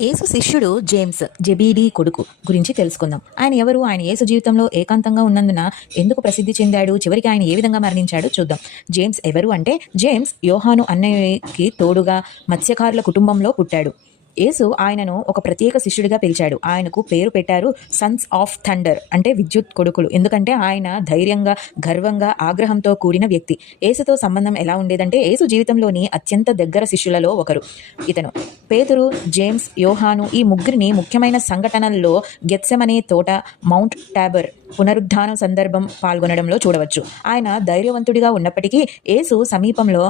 యేసు శిష్యుడు జేమ్స్ జెబీడీ కొడుకు గురించి తెలుసుకుందాం. ఆయన ఎవరు? ఆయన యేసు జీవితంలో ఏకాంతంగా ఉన్నందున ఎందుకు ప్రసిద్ధి చెందాడు? చివరికి ఆయన ఏ విధంగా మరణించాడో చూద్దాం. జేమ్స్ ఎవరు అంటే, జేమ్స్ యోహాను అన్నయ్యకి తోడుగా మత్స్యకారుల కుటుంబంలో పుట్టాడు. యేసు ఆయనను ఒక ప్రత్యేక శిష్యుడిగా పిలిచాడు. ఆయనకు పేరు పెట్టారు సన్స్ ఆఫ్ థండర్, అంటే విద్యుత్ కొడుకులు. ఎందుకంటే ఆయన ధైర్యంగా, గర్వంగా, ఆగ్రహంతో కూడిన వ్యక్తి. యేసుతో సంబంధం ఎలా ఉండేదంటే, యేసు జీవితంలోని అత్యంత దగ్గర శిష్యులలో ఒకరు ఇతను. పేతురు, జేమ్స్, యోహాను ఈ ముగ్గురిని ముఖ్యమైన సంఘటనల్లో గెత్సెమనే తోట, మౌంట్ టాబర్ పునరుద్ధానం సందర్భం పాల్గొనడంలో చూడవచ్చు. ఆయన ధైర్యవంతుడిగా ఉన్నప్పటికీ యేసు సమీపంలో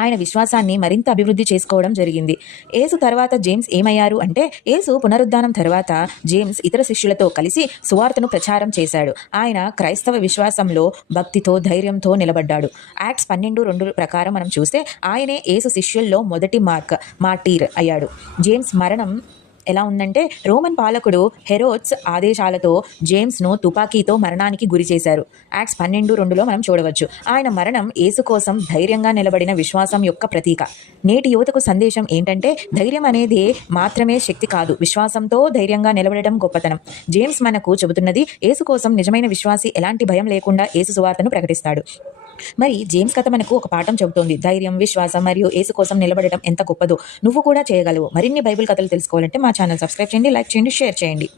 ఆయన విశ్వాసాన్ని మరింత అభివృద్ధి చేసుకోవడం జరిగింది. యేసు తర్వాత జేమ్స్ ఏమయ్యారు అంటే, యేసు పునరుద్ధానం తర్వాత జేమ్స్ ఇతర శిష్యులతో కలిసి సువార్తను ప్రచారం చేశాడు. ఆయన క్రైస్తవ విశ్వాసంలో భక్తితో, ధైర్యంతో నిలబడ్డాడు. యాక్ట్స్ 12:2 ప్రకారం మనం చూస్తే ఆయనే యేసు శిష్యుల్లో మొదటి మార్టీర్ అయ్యాడు. జేమ్స్ మరణం ఎలా ఉందంటే, రోమన్ పాలకుడు హెరోద్స్ ఆదేశాలతో జేమ్స్ను తుపాకీతో మరణానికి గురి చేశారు. యాక్ట్స్ 12:2లో మనం చూడవచ్చు. ఆయన మరణం యేసు కోసం ధైర్యంగా నిలబడిన విశ్వాసం యొక్క ప్రతీక. నేటి యువతకు సందేశం ఏంటంటే, ధైర్యం అనేది మాత్రమే శక్తి కాదు, విశ్వాసంతో ధైర్యంగా నిలబడడం గొప్పతనం. జేమ్స్ మనకు చెబుతున్నది, యేసు కోసం నిజమైన విశ్వాసి ఎలాంటి భయం లేకుండా యేసు సువార్తను ప్రకటిస్తాడు. మరి జేమ్స్ కథ మనకు ఒక పాఠం చెబుతోంది. ధైర్యం, విశ్వాసం మరియు యేసు కోసం నిలబడడం ఎంత గొప్పదో నువ్వు కూడా చేయగలవు. మరిన్ని బైబిల్ కథలు తెలుసుకోవాలంటే మా ఛానల్ సబ్స్క్రైబ్ చేయండి, లైక్ చేయండి, షేర్ చేయండి.